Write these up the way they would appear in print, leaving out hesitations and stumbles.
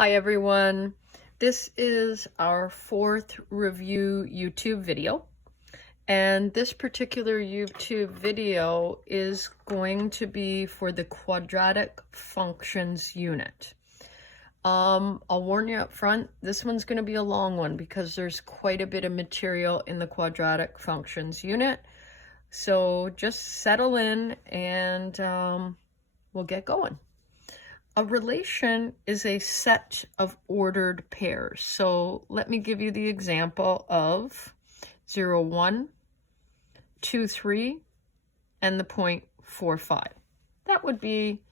Hi everyone, this is our fourth review YouTube video, and this particular YouTube video is going to be for the Quadratic Functions unit. I'll warn you up front, this one's going to be a long one because there's quite a bit of material in the Quadratic Functions unit, so just settle in and we'll get going. A relation is a set of ordered pairs. So let me give you the example of 0, 1, 2, 3, and the point 4, 5. That would be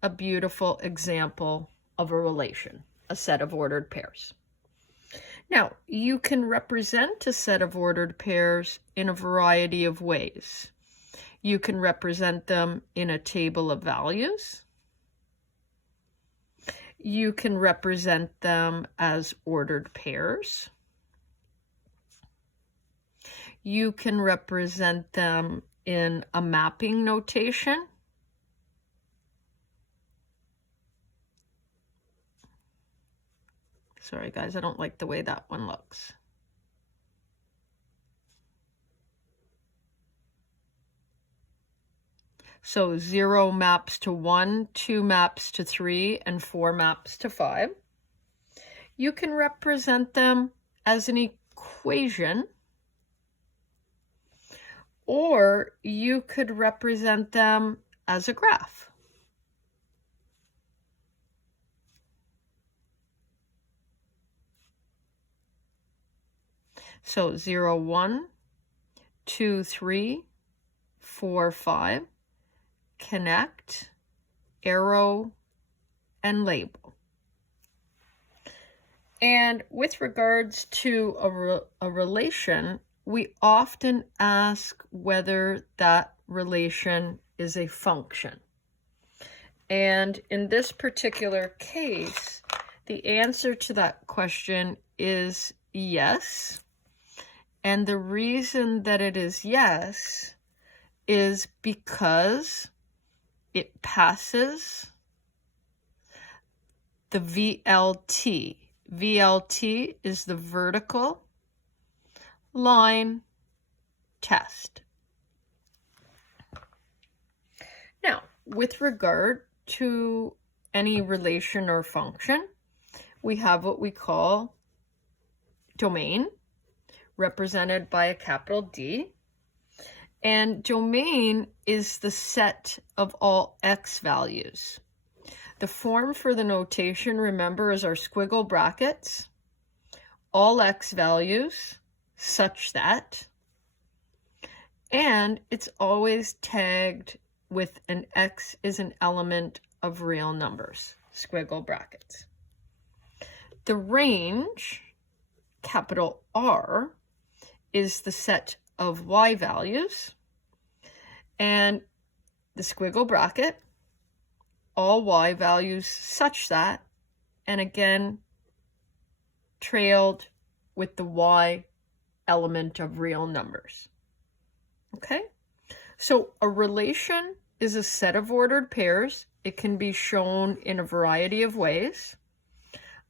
a beautiful example of a relation, a set of ordered pairs. Now, you can represent a set of ordered pairs in a variety of ways. You can represent them in a table of values. You can represent them as ordered pairs. You can represent them in a mapping notation. Sorry guys, I don't like the way that one looks. So 0 maps to 1, 2 maps to 3, and 4 maps to 5. You can represent them as an equation, or you could represent them as a graph. So 0, 1, 2, 3, 4, 5. Connect, arrow, and label. And with regards to a relation, we often ask whether that relation is a function. And in this particular case, the answer to that question is yes. And the reason that it is yes is because it passes the VLT. VLT is the vertical line test. Now, with regard to any relation or function, we have what we call domain, represented by a capital D. And domain is the set of all x values. The form for the notation, remember, is our squiggle brackets, all x values, such that, and it's always tagged with an x is an element of real numbers, squiggle brackets. The range, capital R, is the set of y values, and the squiggle bracket, all y values such that, and again trailed with the y element of real numbers. Okay, so a relation is a set of ordered pairs. It can be shown in a variety of ways.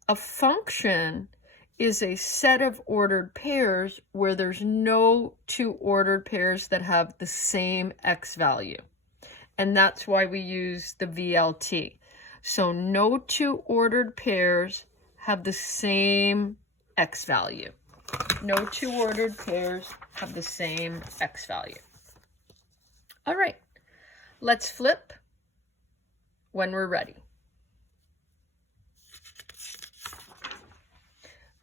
A function is a set of ordered pairs where there's no two ordered pairs that have the same x value. And that's why we use the VLT. So no two ordered pairs have the same x value. No two ordered pairs have the same x value. All right, let's flip when we're ready.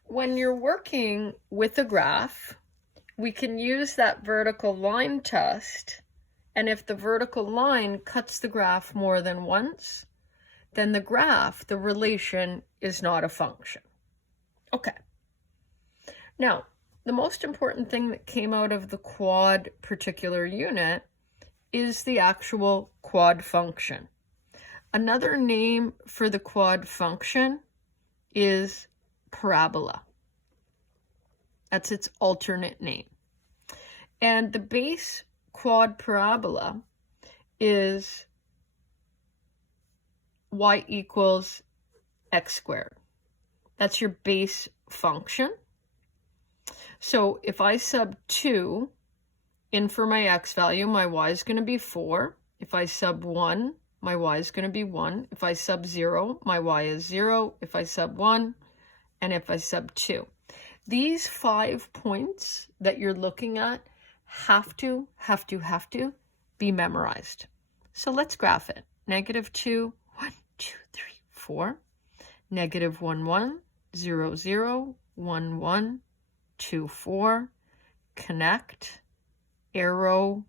When you're working with a graph, we can use that vertical line test, and if the vertical line cuts the graph more than once, then the graph, the relation, is not a function. Okay. Now, the most important thing that came out of the quad particular unit is the actual quad function. Another name for the quad function is parabola. That's its alternate name. And the base quad parabola is y equals x squared. That's your base function. So if I sub 2 in for my x value, my y is going to be 4. If I sub 1, my y is going to be 1. If I sub 0, my y is 0. If I sub 1, and if I sub 2. These 5 points that you're looking at have to be memorized. So let's graph it. -2, 1, 2, 3, 4. -1, 1, 0, 0, 1, 1, 2, 4. Connect, arrow,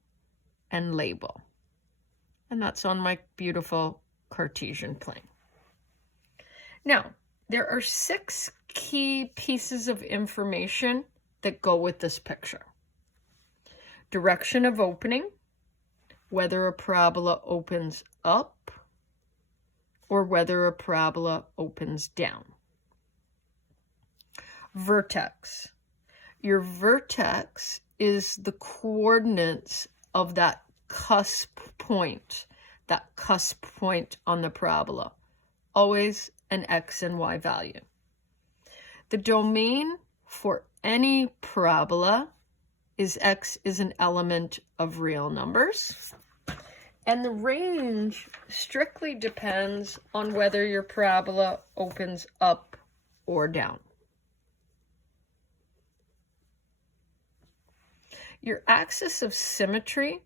and label. And that's on my beautiful Cartesian plane. Now, there are 6 key pieces of information that go with this picture. Direction of opening, whether a parabola opens up or whether a parabola opens down. Vertex. Your vertex is the coordinates of that cusp point on the parabola. Always an x and y value. The domain for any parabola is x is an element of real numbers. And the range strictly depends on whether your parabola opens up or down. Your axis of symmetry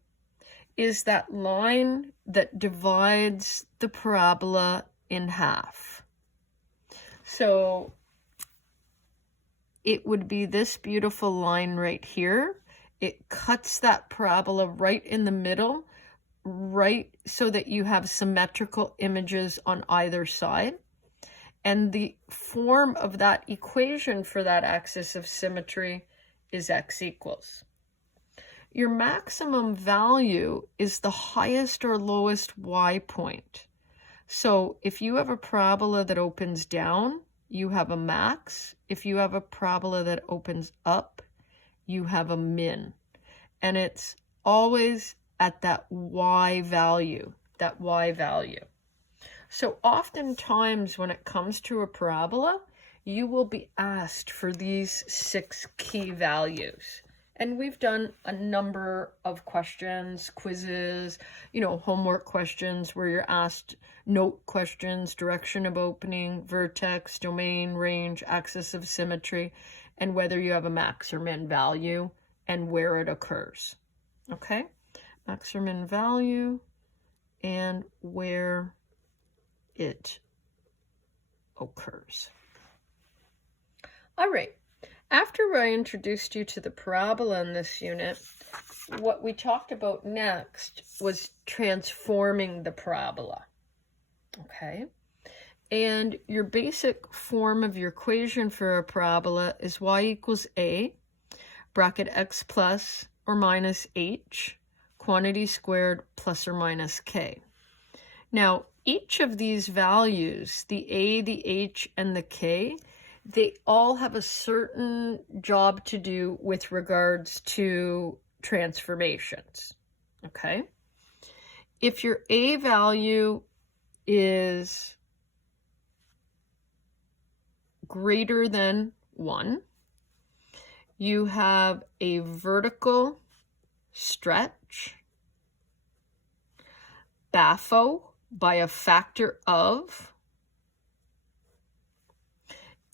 is that line that divides the parabola in half. So it would be this beautiful line right here. It cuts that parabola right in the middle, right so that you have symmetrical images on either side. And the form of that equation for that axis of symmetry is x equals. Your maximum value is the highest or lowest y point. So if you have a parabola that opens down, you have a max. If you have a parabola that opens up, you have a min. And it's always at that y value, So oftentimes when it comes to a parabola, you will be asked for these 6 key values. And we've done a number of questions, quizzes, homework questions where you're asked note questions, direction of opening, vertex, domain, range, axis of symmetry, and whether you have a max or min value and where it occurs. Okay? Max or min value and where it occurs. All right. After I introduced you to the parabola in this unit, what we talked about next was transforming the parabola. Okay? And your basic form of your equation for a parabola is y equals a, bracket x plus or minus h, quantity squared plus or minus k. Now, each of these values, the a, the h, and the k, they all have a certain job to do with regards to transformations, okay? If your a value is greater than 1, you have a vertical stretch, baffo by a factor of.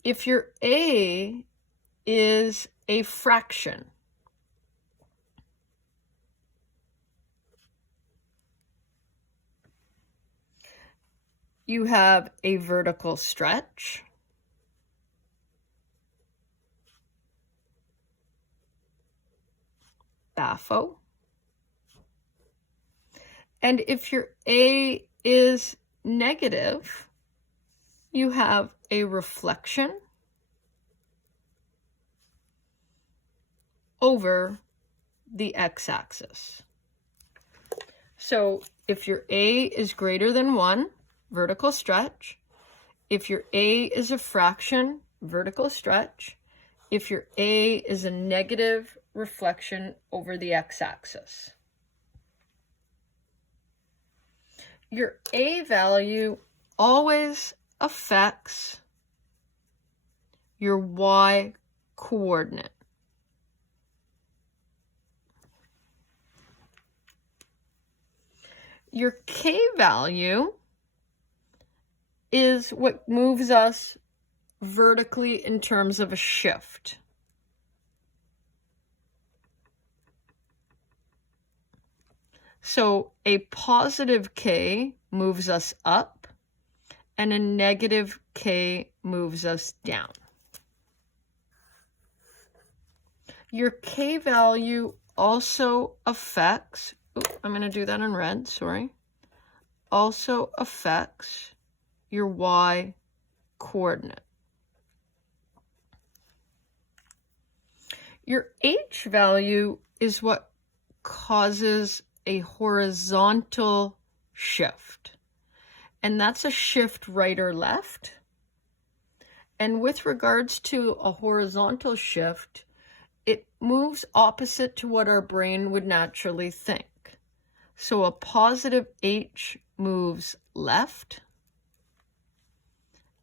If your a is a fraction, you have a vertical stretch, baffo. And if your a is negative, you have a reflection over the x-axis. So if your a is greater than 1, vertical stretch. If your a is a fraction, vertical stretch. If your a is a negative, reflection over the x-axis. Your a value always affects your y coordinate. Your k value is what moves us vertically in terms of a shift. So a positive k moves us up, and a negative k moves us down. Your k value also affects, I'm going to do that in red, sorry, also affects your y coordinate. Your h value is what causes a horizontal shift, and that's a shift right or left. And with regards to a horizontal shift, it moves opposite to what our brain would naturally think. So a positive h moves left,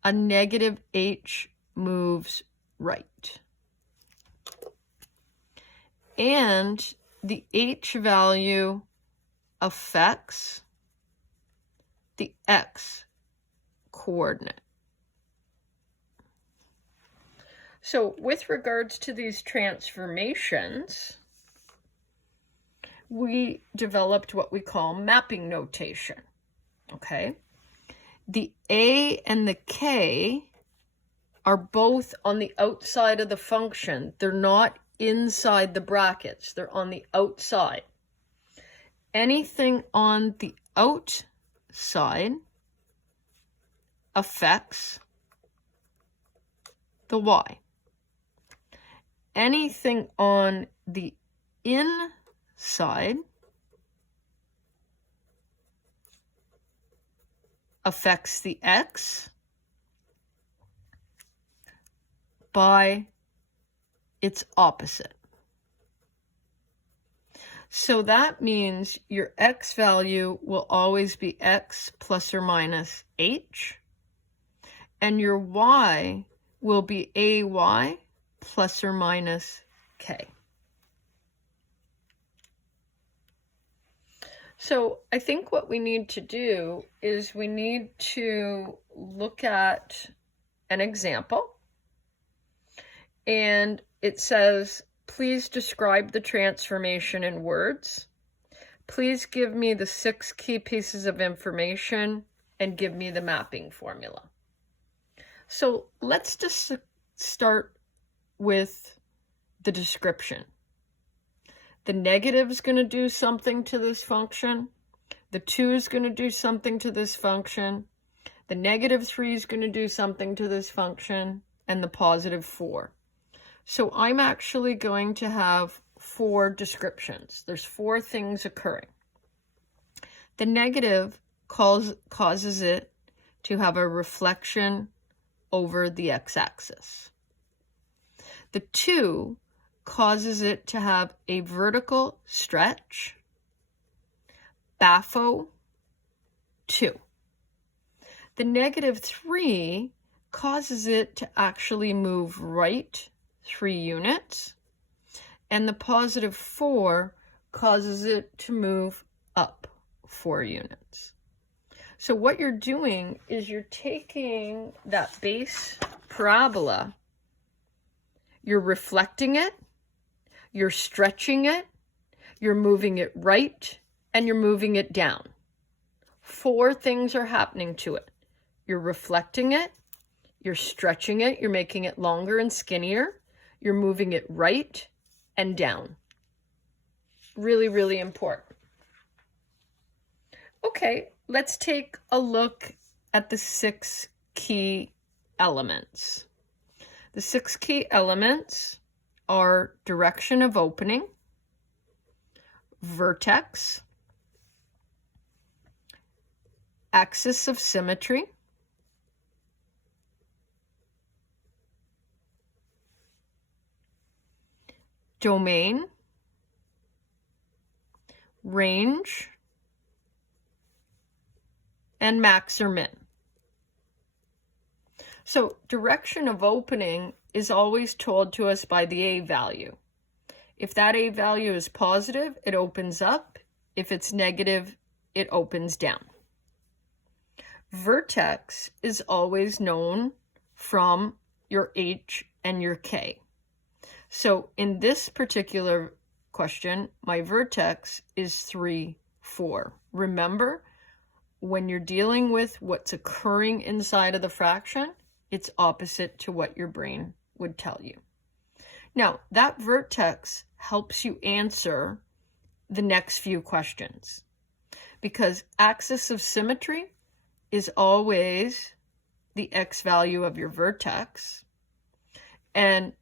a negative h moves right. And the h value affects the x coordinate. So with regards to these transformations, we developed what we call mapping notation, okay? The a and the k are both on the outside of the function. They're not inside the brackets. They're on the outside. Anything on the outside affects the y. Anything on the inside affects the x by its opposite. So that means your x value will always be x plus or minus h, and your y will be ay plus or minus k. So I think what we need to do is we need to look at an example, and it says, please describe the transformation in words. Please give me the 6 key pieces of information and give me the mapping formula. So let's just start with the description. The negative is going to do something to this function. The 2 is going to do something to this function. The negative 3 is going to do something to this function, and the positive 4. So I'm actually going to have 4 descriptions. There's 4 things occurring. The negative causes it to have a reflection over the x-axis. The 2 causes it to have a vertical stretch, BAFO 2. The negative 3 causes it to actually move right 3 units, and the positive 4 causes it to move up 4 units. So what you're doing is you're taking that base parabola, you're reflecting it, you're stretching it, you're moving it right, and you're moving it down. 4 things are happening to it. You're reflecting it, you're stretching it, you're making it longer and skinnier, you're moving it right and down. Really, really important. Okay, let's take a look at the 6 key elements. The 6 key elements are direction of opening, vertex, axis of symmetry, domain, range, and max or min. So direction of opening is always told to us by the a value. If that a value is positive, it opens up. If it's negative, it opens down. Vertex is always known from your h and your k. So in this particular question, my vertex is 3, 4. Remember, when you're dealing with what's occurring inside of the fraction, it's opposite to what your brain would tell you. Now, that vertex helps you answer the next few questions, because axis of symmetry is always the x value of your vertex, and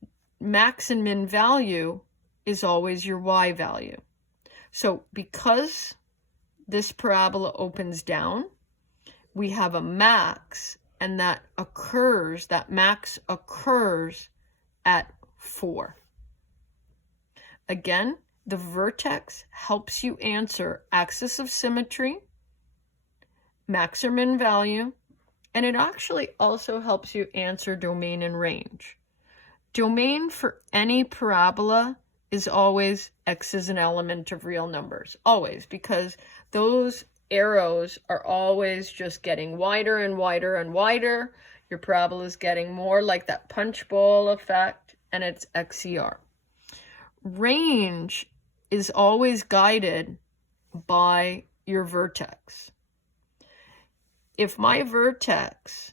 max and min value is always your y value. So because this parabola opens down, we have a max, and that max occurs at 4. Again, the vertex helps you answer axis of symmetry, max or min value, and it actually also helps you answer domain and range. Domain for any parabola is always x is an element of real numbers, always, because those arrows are always just getting wider and wider and wider. Your parabola is getting more like that punch bowl effect, and it's XER. Range is always guided by your vertex. If my vertex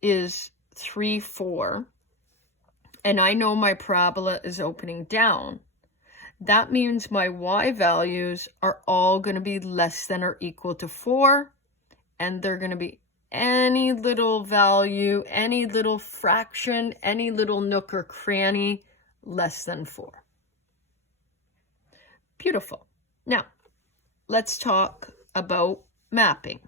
is 3, 4, and I know my parabola is opening down, that means my y values are all going to be less than or equal to 4, and they're going to be any little value, any little fraction, any little nook or cranny less than 4. Beautiful. Now, let's talk about mapping.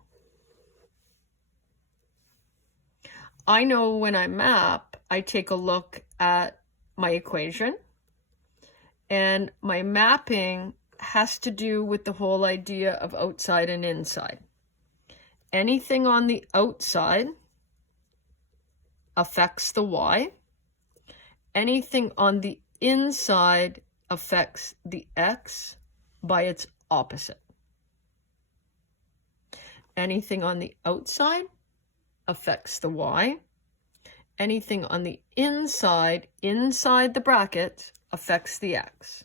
I know when I map, I take a look at my equation, and my mapping has to do with the whole idea of outside and inside. Anything on the outside affects the y. Anything on the inside affects the x by its opposite. Anything on the outside affects the y. Anything on the inside the bracket, affects the x.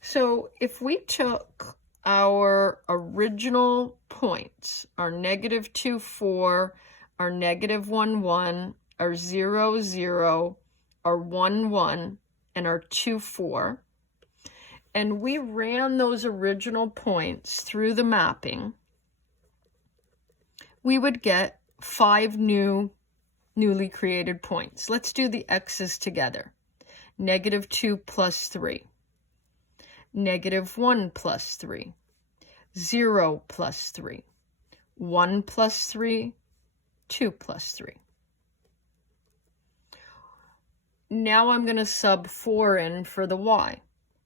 So if we took our original points, our -2, 4, our -1, 1, our 0, 0, our 1, 1, and our 2, 4, and we ran those original points through the mapping, we would get 5 newly created points. Let's do the x's together. -2 plus 3. -1 plus 3. 0 plus 3. 1 plus 3. 2 plus 3. Now I'm going to sub 4 in for the y.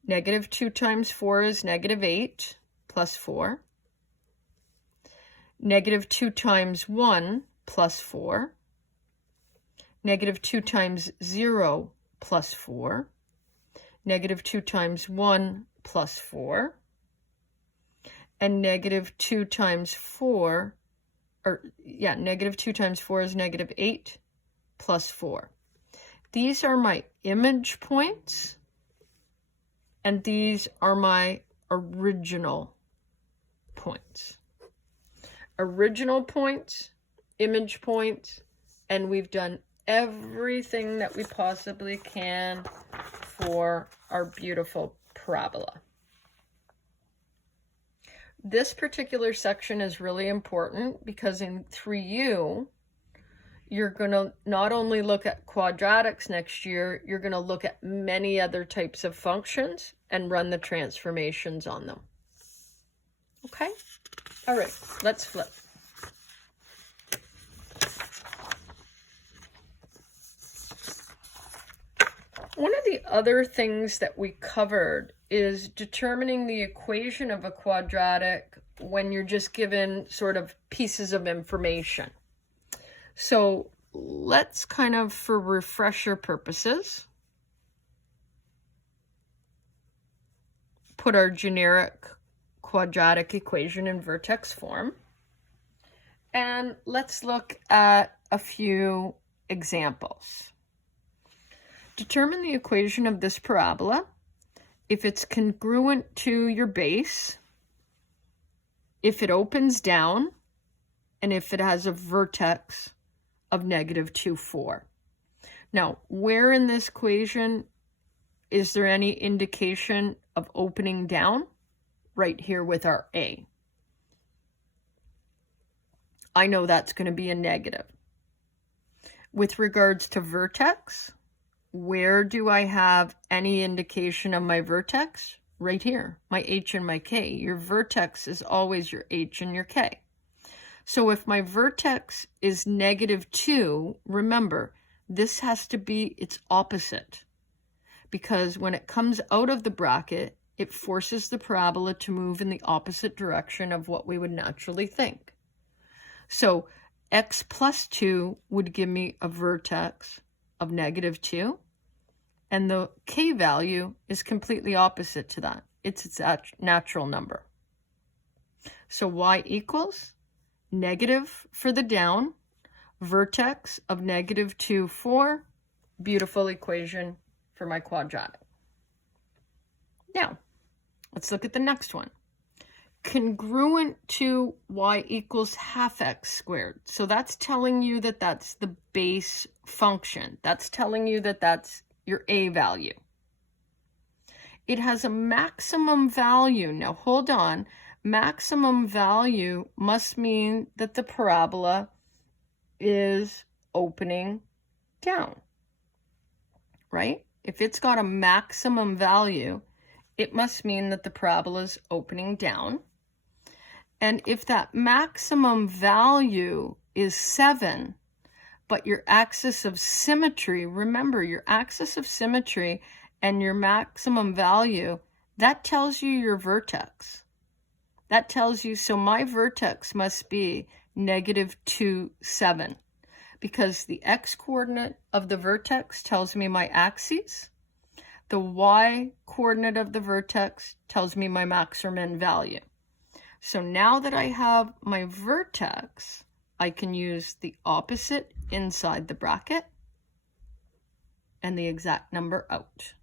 -2 times 4 is -8 plus 4. -2 times 1 plus 4. -2 times 0 plus 4. -2 times 1 plus 4. And -2 times 4, -2 times 4 is -8 plus 4. These are my image points, and these are my original points. Original points, image points, and we've done everything that we possibly can for our beautiful parabola. This particular section is really important because in 3U, you're going to not only look at quadratics next year, you're going to look at many other types of functions and run the transformations on them. Okay? All right, let's flip. One of the other things that we covered is determining the equation of a quadratic when you're just given sort of pieces of information. So let's kind of, for refresher purposes, put our generic quadratic equation in vertex form. And let's look at a few examples. Determine the equation of this parabola if it's congruent to your base, if it opens down, and if it has a vertex of -2, 4. Now, where in this equation is there any indication of opening down? Right here with our A. I know that's going to be a negative. With regards to vertex, where do I have any indication of my vertex? Right here, my H and my K. Your vertex is always your H and your K. So if my vertex is -2, remember, this has to be its opposite. Because when it comes out of the bracket, it forces the parabola to move in the opposite direction of what we would naturally think. So x plus 2 would give me a vertex of -2, and the k value is completely opposite to that. It's its natural number. So y equals negative for the down, vertex of -2, 4, beautiful equation for my quadratic. Now, let's look at the next one. Congruent to y equals half x squared. So that's telling you that that's the base function. That's telling you that that's your a value. It has a maximum value. Now hold on. Maximum value must mean that the parabola is opening down, right? If it's got a maximum value, it must mean that the parabola is opening down. And if that maximum value is 7, but your axis of symmetry, remember your axis of symmetry and your maximum value, that tells you your vertex. That tells you, so my vertex must be -2, 7, because the x coordinate of the vertex tells me my axes. The y coordinate of the vertex tells me my max or min value. So now that I have my vertex, I can use the opposite inside the bracket and the exact number out.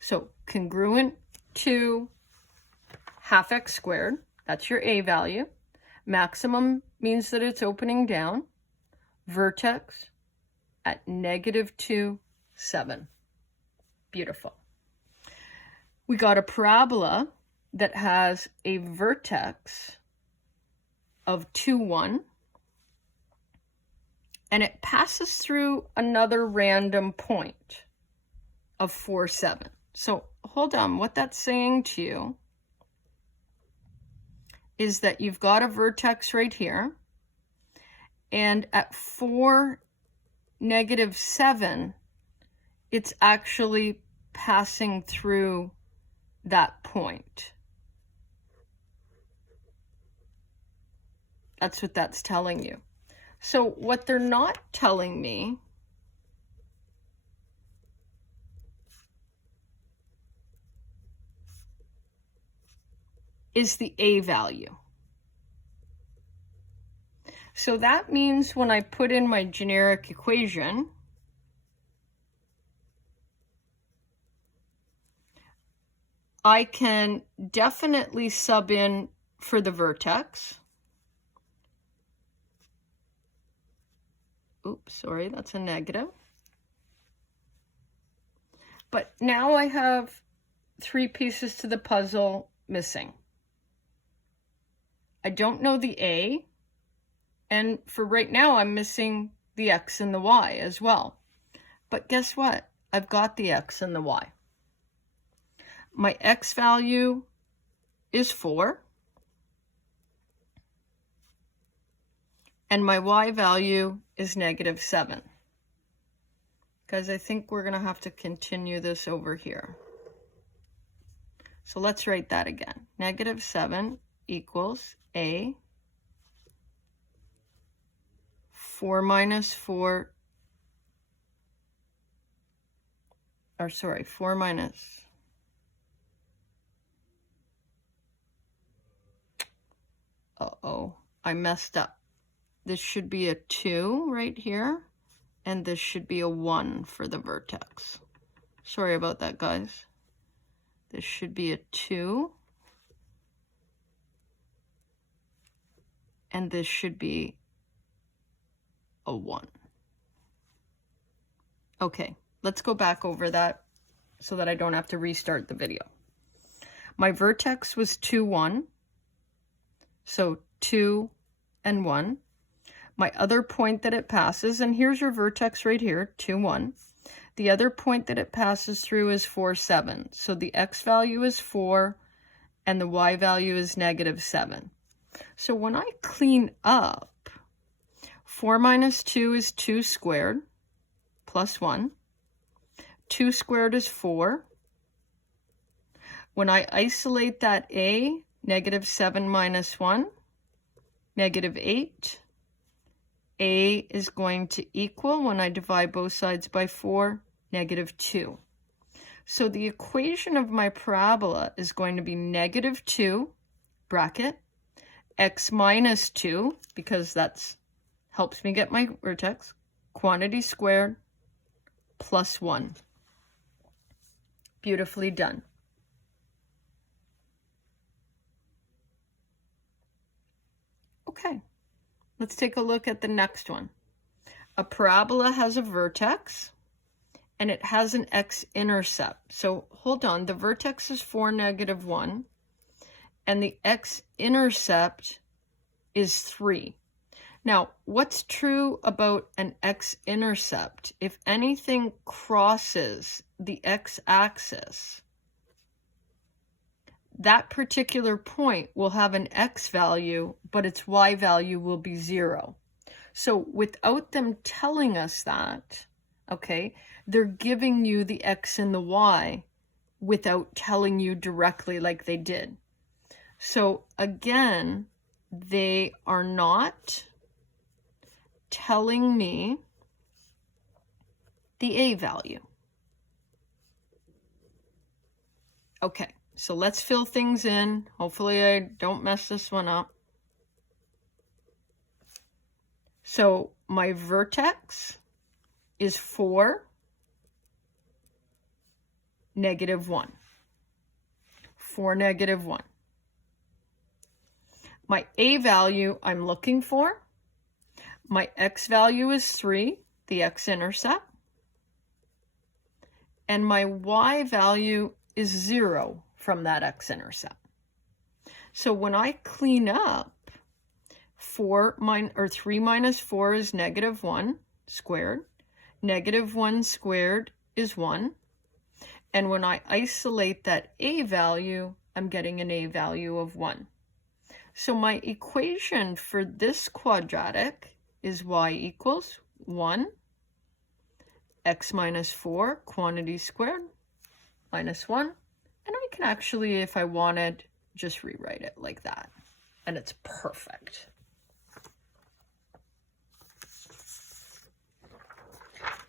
So congruent to half x squared, that's your a value. Maximum means that it's opening down. Vertex at -2, 7. Beautiful. We got a parabola that has a vertex of 2, 1, and it passes through another random point of 4, 7. So hold on, what that's saying to you is that you've got a vertex right here, and at 4, -7, it's actually passing through that point. That's what that's telling you. So what they're not telling me is the a value. So that means when I put in my generic equation, I can definitely sub in for the vertex. Oops, sorry, that's a negative. But now I have 3 pieces to the puzzle missing. I don't know the a, and for right now I'm missing the x and the y as well. But guess what? I've got the x and the y. My x value is 4. And my y value is -7. Because I think we're going to have to continue this over here. So let's write that again. -7 equals a 4 minus 4, or sorry, 4 minus, uh-oh, I messed up. This should be a 2 right here, and this should be a 1 for the vertex. Sorry about that, guys. This should be a 2, and this should be a 1. Okay, let's go back over that so that I don't have to restart the video. My vertex was 2, 1. So 2 and 1. My other point that it passes, and here's your vertex right here, 2, 1. The other point that it passes through is 4, 7. So the x value is 4 and the y value is -7. So when I clean up, 4 minus 2 is 2 squared plus 1. 2 squared is 4. When I isolate that a, -7 minus 1, -8. A is going to equal, when I divide both sides by 4, -2. So the equation of my parabola is going to be -2, bracket, x minus 2, because that's helps me get my vertex, quantity squared, plus 1. Beautifully done. Okay, let's take a look at the next one. A parabola has a vertex and it has an x-intercept. So hold on, the vertex is 4, -1, and the x-intercept is 3. Now, what's true about an x-intercept? If anything crosses the x-axis, that particular point will have an x value, but its y value will be 0. So without them telling us that, okay, they're giving you the x and the y without telling you directly like they did. So again, they are not telling me the a value. Okay. So let's fill things in. Hopefully I don't mess this one up. So my vertex is 4, -1. 4, -1. My a value I'm looking for. My x value is 3, the x-intercept. And my y value is 0 from that x-intercept. So when I clean up, 3 minus 4 is -1 squared. -1 squared is 1. And when I isolate that a value, I'm getting an a value of 1. So my equation for this quadratic is y equals 1, x minus 4, quantity squared, minus 1. And I can actually, if I wanted, just rewrite it like that. And it's perfect.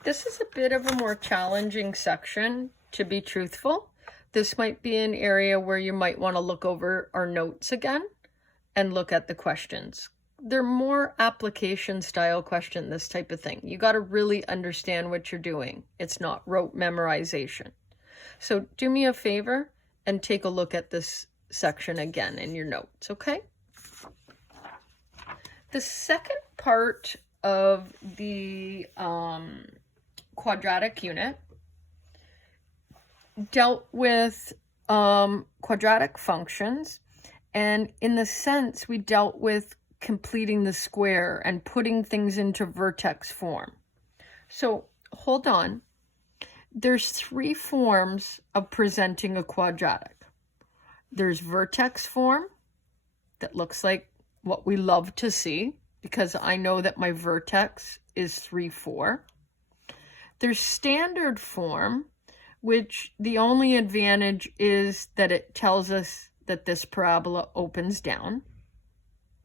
This is a bit of a more challenging section, to be truthful. This might be an area where you might want to look over our notes again and look at the questions. They're more application style question, this type of thing. You got to really understand what you're doing. It's not rote memorization. So do me a favor and take a look at this section again in your notes, okay? The second part of the quadratic unit dealt with quadratic functions, and in the sense we dealt with completing the square and putting things into vertex form. So hold on. There's 3 forms of presenting a quadratic. There's vertex form that looks like what we love to see, because I know that my vertex is 3, 4. There's standard form, which the only advantage is that it tells us that this parabola opens down.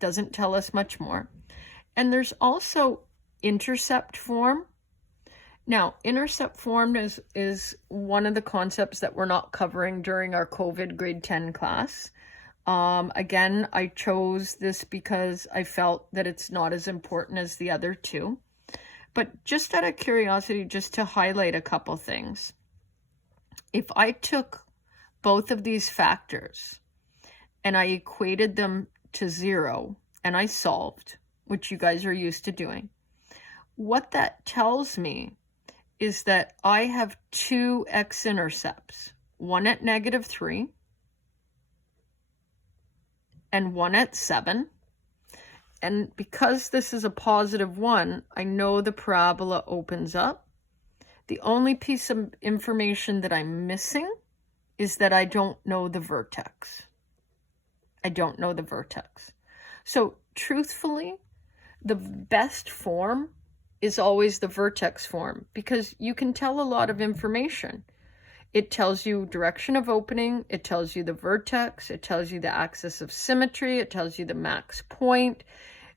Doesn't tell us much more. And there's also intercept form. Now, intercept form is one of the concepts that we're not covering during our COVID grade 10 class. Again, I chose this because I felt that it's not as important as the other two. But just out of curiosity, just to highlight a couple things. If I took both of these factors and I equated them to 0 and I solved, which you guys are used to doing, what that tells me is that I have two x-intercepts, one at -3 and one at 7. And because this is a +1, I know the parabola opens up. The only piece of information that I'm missing is that I don't know the vertex. I don't know the vertex. So truthfully, the best form is always the vertex form because you can tell a lot of information. It tells you direction of opening, it tells you the vertex, it tells you the axis of symmetry, it tells you the max point.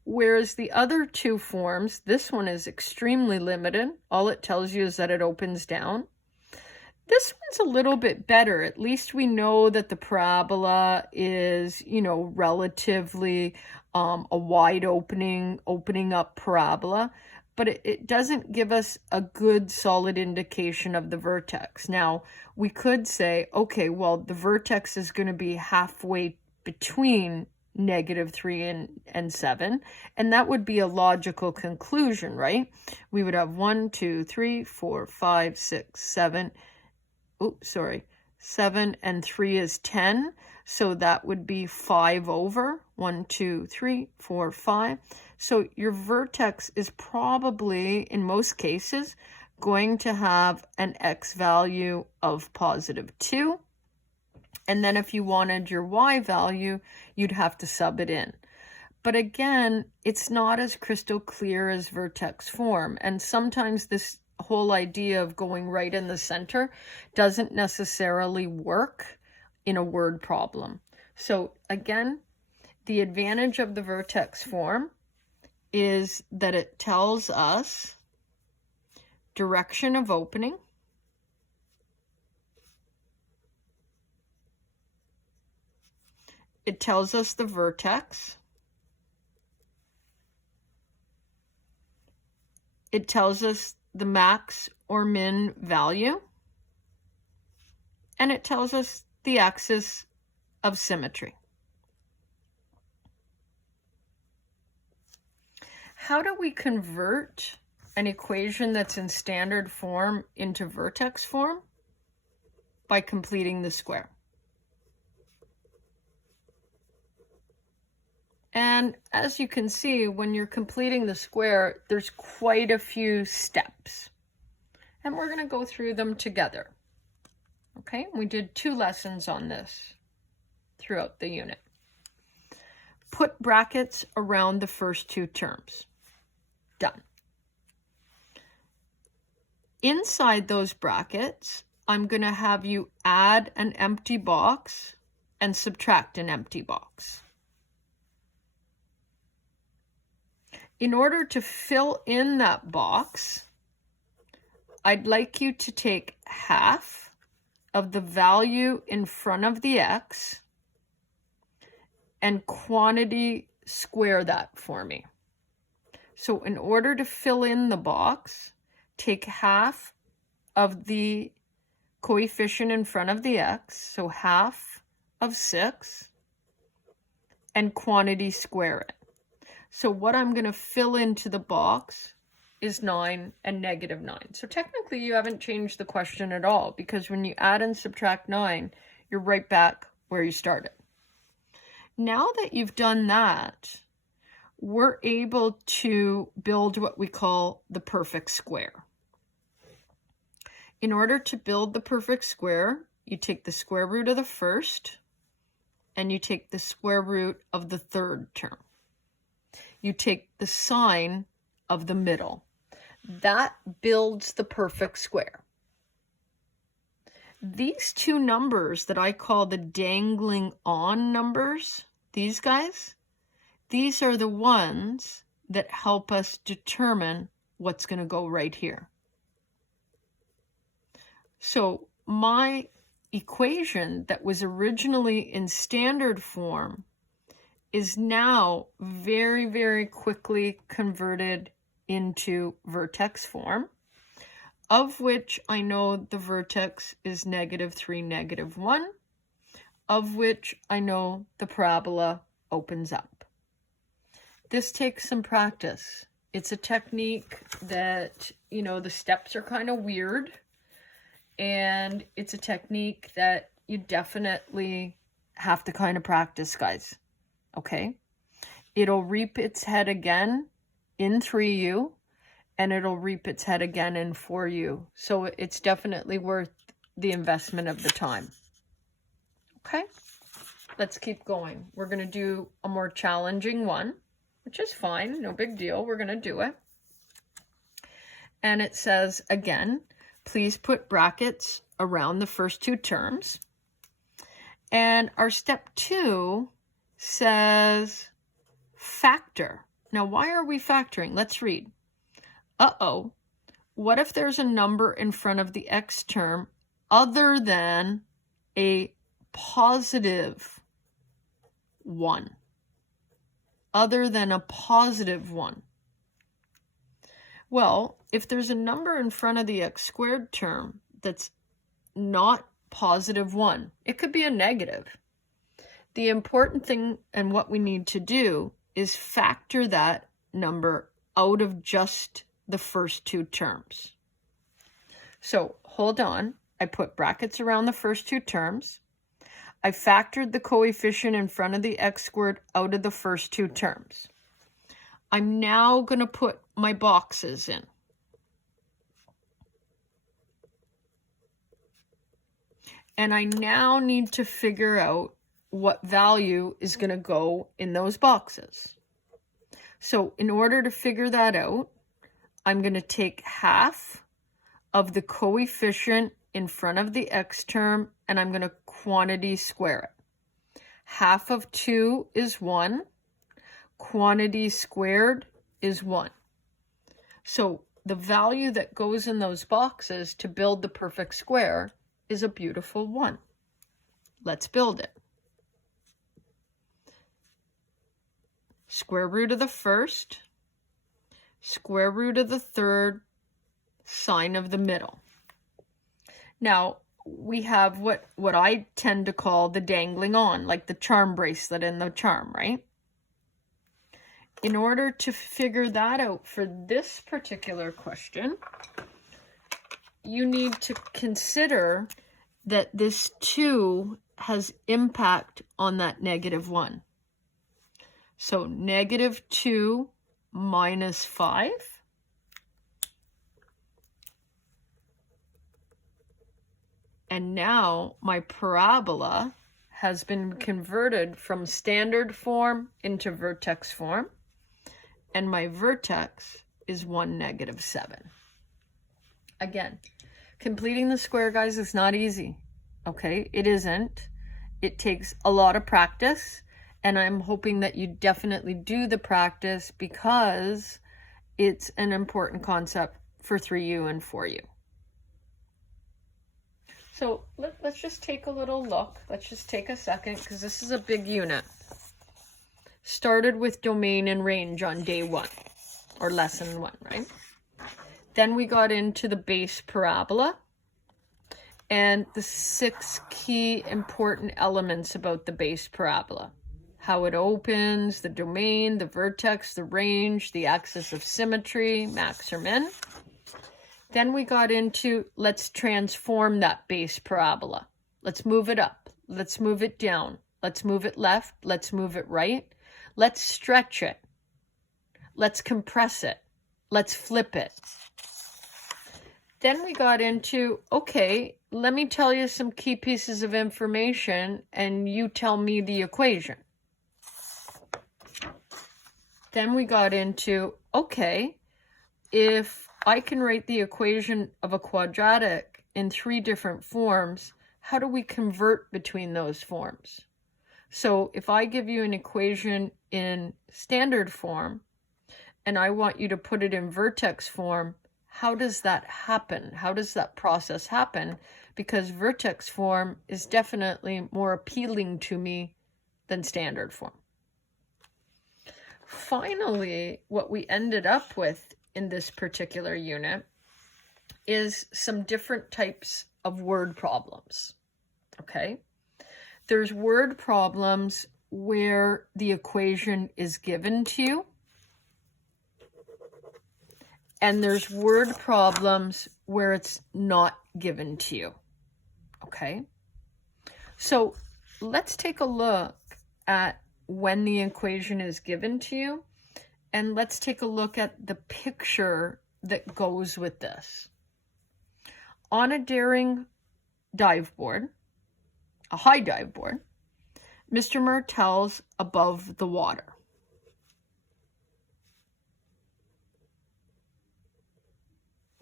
Whereas the other two forms, this one is extremely limited. All it tells you is that it opens down. This one's a little bit better. At least we know that the parabola is, relatively a wide opening up parabola. But it doesn't give us a good solid indication of the vertex. Now, we could say, okay, well, the vertex is going to be halfway between -3 and 7, and that would be a logical conclusion, right? We would have 1, 2, 3, 4, 5, 6, 7. Oh, sorry. 7 and 3 is 10, so that would be 5 over. 1, 2, 3, 4, 5. So your vertex is probably, in most cases, going to have an x value of +2. And then if you wanted your y value, you'd have to sub it in. But again, it's not as crystal clear as vertex form. And sometimes this whole idea of going right in the center doesn't necessarily work in a word problem. So again, the advantage of the vertex form is that it tells us direction of opening, it tells us the vertex, it tells us the max or min value, and it tells us the axis of symmetry. How do we convert an equation that's in standard form into vertex form? By completing the square. And as you can see, when you're completing the square, there's quite a few steps. And we're going to go through them together. Okay, we did 2 lessons on this throughout the unit. Put brackets around the first 2 terms. Done. Inside those brackets, I'm going to have you add an empty box and subtract an empty box. In order to fill in that box, I'd like you to take half of the value in front of the x and quantity square that for me. So in order to fill in the box, take half of the coefficient in front of the x, so half of 6, and quantity square it. So what I'm going to fill into the box is 9 and -9. So technically you haven't changed the question at all, because when you add and subtract 9, you're right back where you started. Now that you've done that, we're able to build what we call the perfect square. In order to build the perfect square, you take the square root of the first, and you take the square root of the third term. You take the sine of the middle. That builds the perfect square. These 2 numbers that I call the dangling on numbers, these guys, these are the ones that help us determine what's going to go right here. So my equation that was originally in standard form is now very, very quickly converted into vertex form, of which I know the vertex is -3, -1, of which I know the parabola opens up. This takes some practice. It's a technique that, you know, the steps are kind of weird, and it's a technique that you definitely have to kind of practice, guys. Okay? It'll reap its head again in 3U, and it'll reap its head again in 4U. So it's definitely worth the investment of the time. Okay? Let's keep going. We're going to do a more challenging one, which is fine. No big deal. We're going to do it. And it says, again, please put brackets around the first two terms. And our step 2 says factor. Now, why are we factoring? Let's read. Uh-oh. What if there's a number in front of the x term other than a positive 1? Other than a positive 1. Well, if there's a number in front of the x squared term that's not positive 1, it could be a negative. The important thing and what we need to do is factor that number out of just the first two terms. So hold on. I put brackets around the first two terms. I factored the coefficient in front of the x squared out of the first two terms. I'm now going to put my boxes in. And I now need to figure out what value is going to go in those boxes. So in order to figure that out, I'm going to take half of the coefficient in front of the x term, and I'm going to quantity square it. Half of 2 is 1. Quantity squared is 1. So the value that goes in those boxes to build the perfect square is a beautiful 1. Let's build it. Square root of the first, square root of the third, sine of the middle. Now, we have what I tend to call the dangling on, like the charm bracelet in the charm, right? In order to figure that out for this particular question, you need to consider that this 2 has impact on that -1. So -2 minus 5. And now my parabola has been converted from standard form into vertex form. And my vertex is 1, -7. Again, completing the square, guys, is not easy. Okay, it isn't. It takes a lot of practice. And I'm hoping that you definitely do the practice because it's an important concept for 3U and 4U. So let's just take a little look. Let's just take a second because this is a big unit. Started with domain and range on day 1 or lesson 1, right? Then we got into the base parabola and the 6 key important elements about the base parabola. How it opens, the domain, the vertex, the range, the axis of symmetry, max or min. Then we got into, let's transform that base parabola. Let's move it up. Let's move it down. Let's move it left. Let's move it right. Let's stretch it. Let's compress it. Let's flip it. Then we got into, okay, let me tell you some key pieces of information and you tell me the equation. Then we got into, okay, if I can write the equation of a quadratic in 3 different forms, how do we convert between those forms? So if I give you an equation in standard form, and I want you to put it in vertex form, how does that happen? How does that process happen? Because vertex form is definitely more appealing to me than standard form. Finally, what we ended up with in this particular unit is some different types of word problems, okay? There's word problems where the equation is given to you, and there's word problems where it's not given to you, okay? So let's take a look at when the equation is given to you, and let's take a look at the picture that goes with this. On a daring dive board, a high dive board, Mr. Martel's above the water.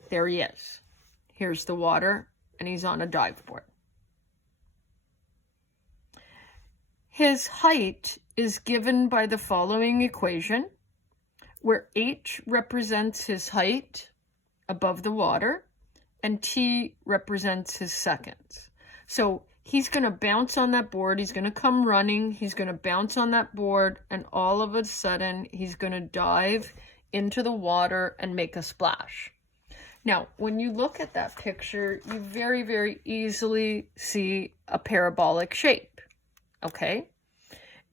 There he is. Here's the water, and he's on a dive board. His height is given by the following equation, where h represents his height above the water, and t represents his seconds. So he's going to bounce on that board, he's going to come running, he's going to bounce on that board, and all of a sudden he's going to dive into the water and make a splash. Now, when you look at that picture, you very, very easily see a parabolic shape, okay?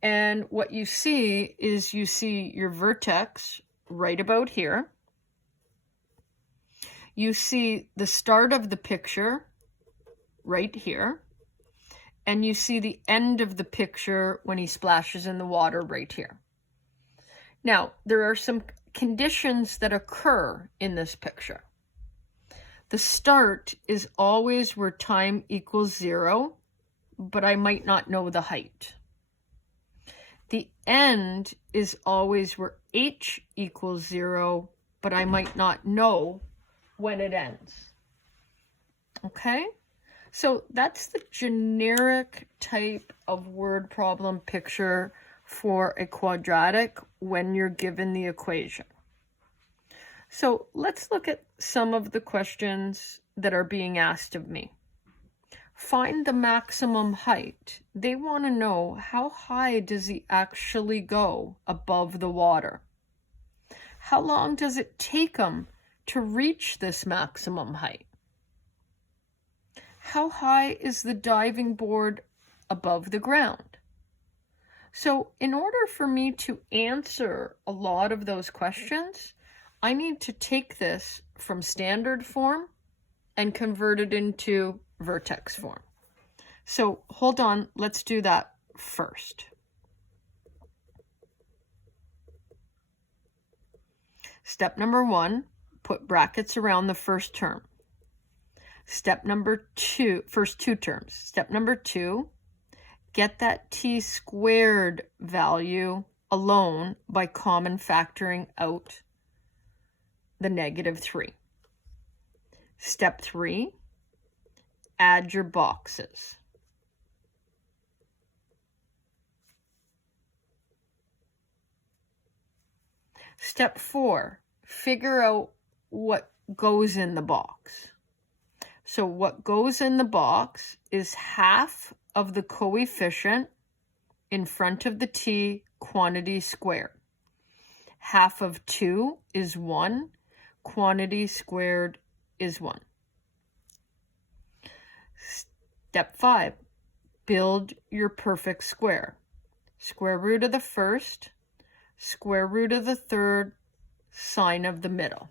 And what you see is you see your vertex right about here. You see the start of the picture right here. And you see the end of the picture when he splashes in the water right here. Now, there are some conditions that occur in this picture. The start is always where time equals 0, but I might not know the height. The end is always where h equals 0, but I might not know when it ends. Okay? So that's the generic type of word problem picture for a quadratic when you're given the equation. So let's look at some of the questions that are being asked of me. Find the maximum height. They want to know, how high does he actually go above the water? How long does it take him to reach this maximum height? How high is the diving board above the ground? So in order for me to answer a lot of those questions, I need to take this from standard form and convert it into vertex form. So hold on, let's do that first. Step number 1, put brackets around the first term. Step number 2, first two terms. Step number 2, get that t squared value alone by common factoring out the -3. Step 3, add your boxes. Step 4, figure out what goes in the box. So what goes in the box is half of the coefficient in front of the t quantity squared. Half of 2 is 1. Quantity squared is 1. Step 5, build your perfect square. Square root of the first, square root of the third, sine of the middle.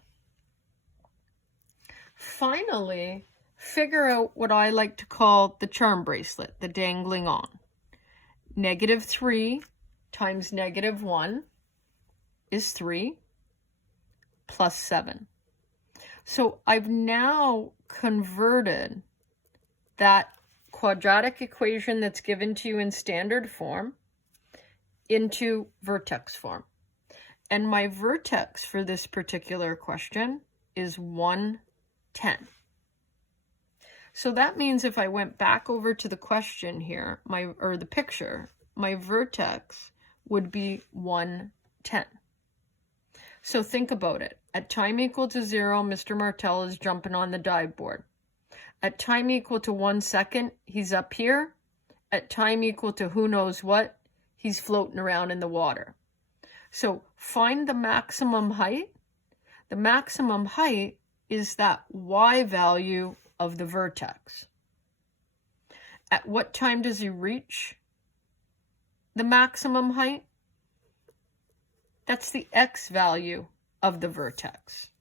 Finally, figure out what I like to call the charm bracelet, the dangling on. -3 times -1 is 3 plus 7. So I've now converted that quadratic equation that's given to you in standard form into vertex form. And my vertex for this particular question is 110. So that means if I went back over to the question here, the picture, my vertex would be 110. So think about it. At time equal to 0, Mr. Martel is jumping on the dive board. At time equal to 1 second, he's up here. At time equal to who knows what, he's floating around in the water. So find the maximum height. The maximum height is that y value of the vertex. At what time does he reach the maximum height? That's the x value of the vertex.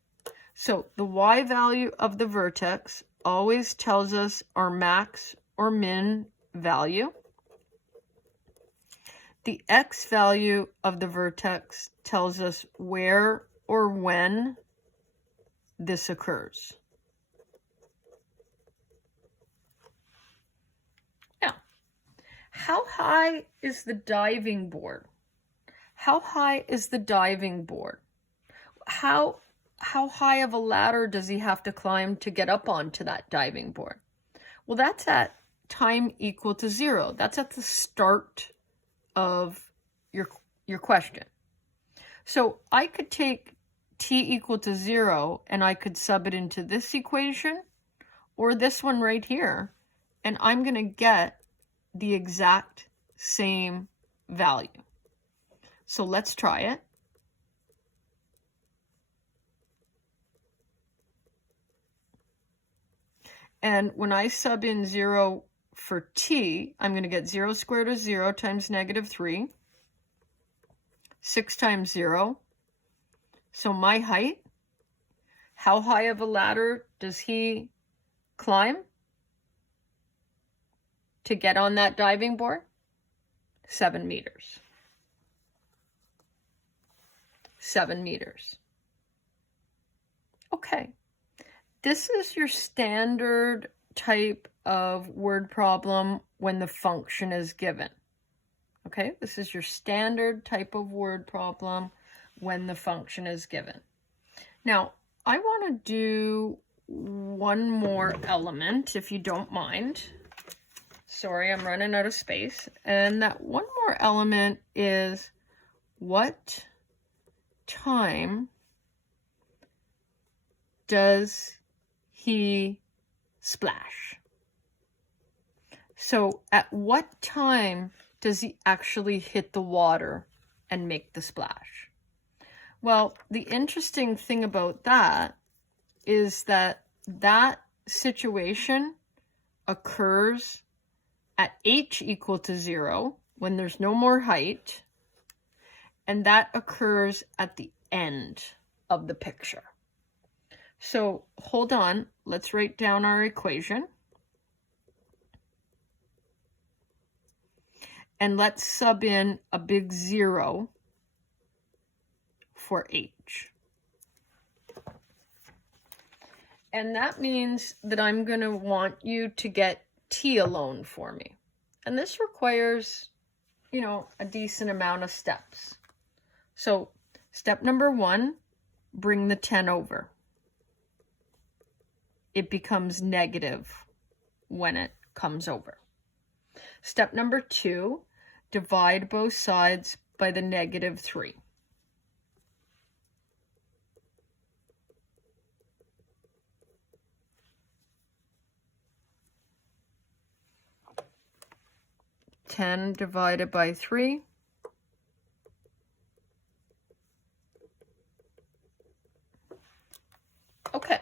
So the y value of the vertex always tells us our max or min value. The x value of the vertex tells us where or when this occurs. Now, how high is the diving board? How high is the diving board? How high of a ladder does he have to climb to get up onto that diving board? Well, that's at time equal to 0. That's at the start of your question. So I could take t equal to 0 and I could sub it into this equation or this one right here, and I'm going to get the exact same value. So let's try it. And when I sub in 0 for t, I'm going to get 0 squared is 0 times -3. 6 times 0. So my height, how high of a ladder does he climb to get on that diving board? 7 meters. 7 meters. Okay. This is your standard type of word problem when the function is given. Okay, this is your standard type of word problem when the function is given. Now, I want to do one more element, if you don't mind. Sorry, I'm running out of space. And that one more element is what time does he splash? So at what time does he actually hit the water and make the splash? Well, the interesting thing about that is that that situation occurs at h equal to 0 when there's no more height, and that occurs at the end of the picture. So hold on, let's write down our equation. And let's sub in a big 0 for h. And that means that I'm going to want you to get t alone for me. And this requires, a decent amount of steps. So step number 1, bring the 10 over. It becomes negative when it comes over. Step number 2, divide both sides by the -3. (10 divided by 3). Okay.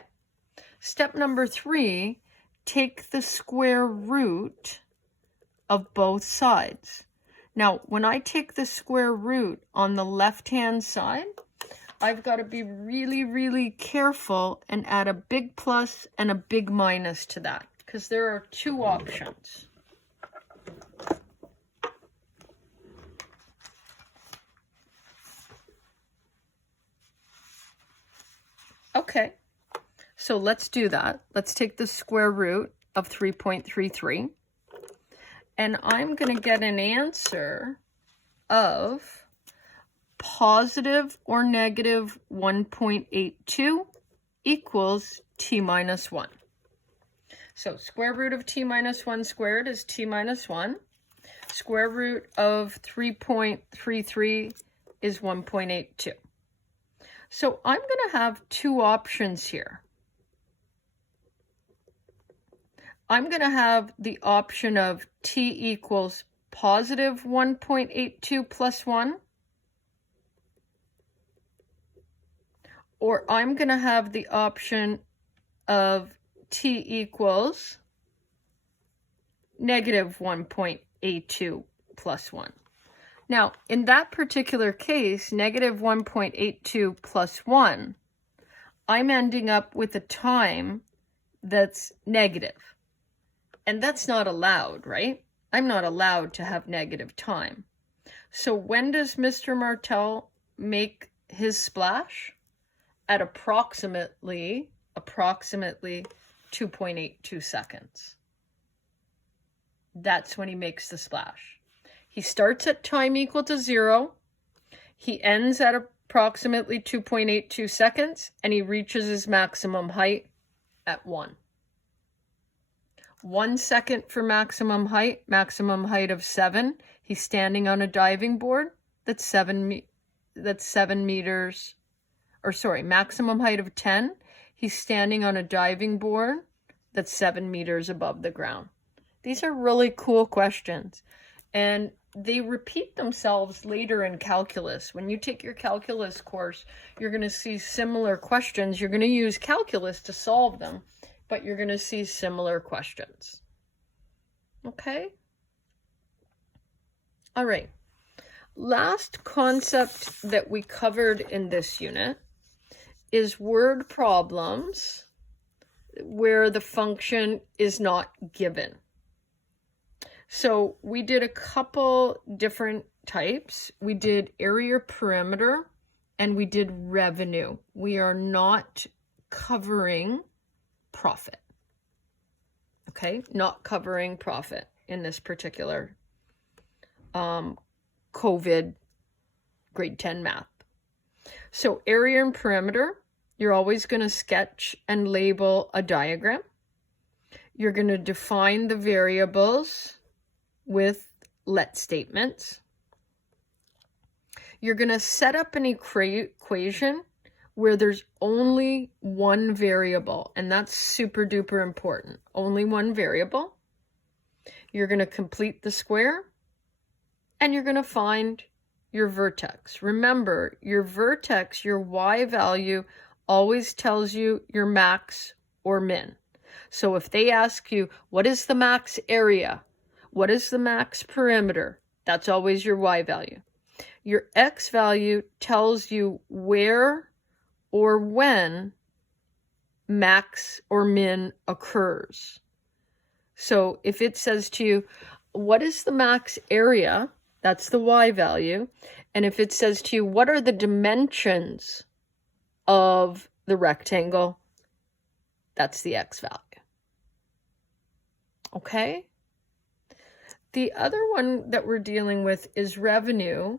Step number 3, take the square root of both sides. Now, when I take the square root on the left-hand side, I've got to be really, really careful and add a big plus and a big minus to that, because there are 2 options. Okay, so let's do that. Let's take the square root of 3.33. And I'm going to get an answer of positive or negative 1.82 equals t minus 1. So square root of t minus 1 squared is t minus 1. Square root of 3.33 is 1.82. So I'm going to have two options here. I'm going to have the option of t equals positive 1.82 plus 1. Or I'm going to have the option of t equals negative 1.82 plus 1. Now, in that particular case, negative 1.82 plus 1, I'm ending up with a time that's negative. And that's not allowed, right? I'm not allowed to have negative time. So when does Mr. Martel make his splash? At approximately 2.82 seconds. That's when he makes the splash. He starts at time equal to 0. He ends at approximately 2.82 seconds, and he reaches his maximum height at 1. 1 second for maximum height of 7. He's standing on a diving board that's 7 meters, or sorry, maximum height of 10. He's standing on a diving board that's 7 meters above the ground. These are really cool questions, and they repeat themselves later in calculus. When you take your calculus course, you're going to see similar questions. You're going to use calculus to solve them, but you're going to see similar questions. Okay? All right. Last concept that we covered in this unit is word problems where the function is not given. So we did a couple different types. We did area perimeter and we did revenue. We are not covering profit. Okay, not covering profit in this particular COVID grade 10 math. So area and perimeter, you're always going to sketch and label a diagram. You're going to define the variables with let statements. You're going to set up an equation where there's only one variable, and that's super duper important. Only one variable. You're going to complete the square, and you're going to find your vertex. Remember, your vertex, your y value, always tells you your max or min. So if they ask you, what is the max area? What is the max perimeter? That's always your y value. Your x value tells you where or when max or min occurs. So if it says to you, what is the max area? That's the y value. And if it says to you, what are the dimensions of the rectangle? That's the x value. Okay? The other one that we're dealing with is revenue.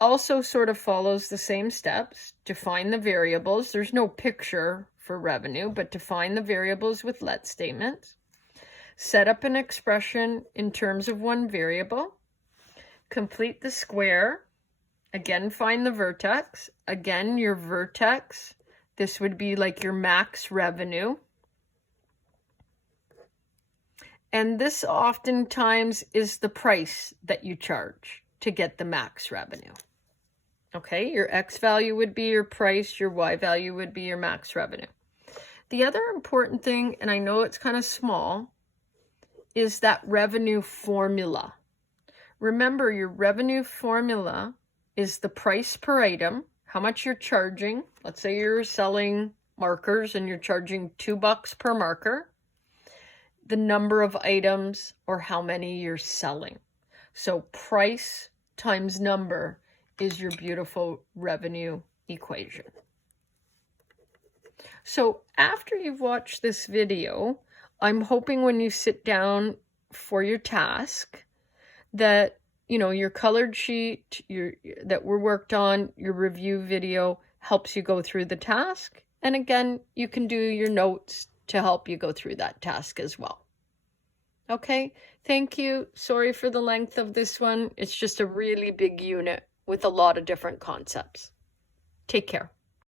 Also sort of follows the same steps. Define the variables. There's no picture for revenue, but define the variables with let statements. Set up an expression in terms of one variable. Complete the square. Again, find the vertex. Again, your vertex. This would be like your max revenue. And this oftentimes is the price that you charge to get the max revenue. Okay, your x value would be your price, your y value would be your max revenue. The other important thing, and I know it's kind of small, is that revenue formula. Remember, your revenue formula is the price per item, how much you're charging. Let's say you're selling markers and you're charging $2 per marker. The number of items or how many you're selling. So price times number is your beautiful revenue equation. So after you've watched this video, I'm hoping when you sit down for your task that, you know, your colored sheet that we're worked on, your review video helps you go through the task. And again, you can do your notes to help you go through that task as well. Okay, thank you. Sorry for the length of this one. It's just a really big unit with a lot of different concepts. Take care.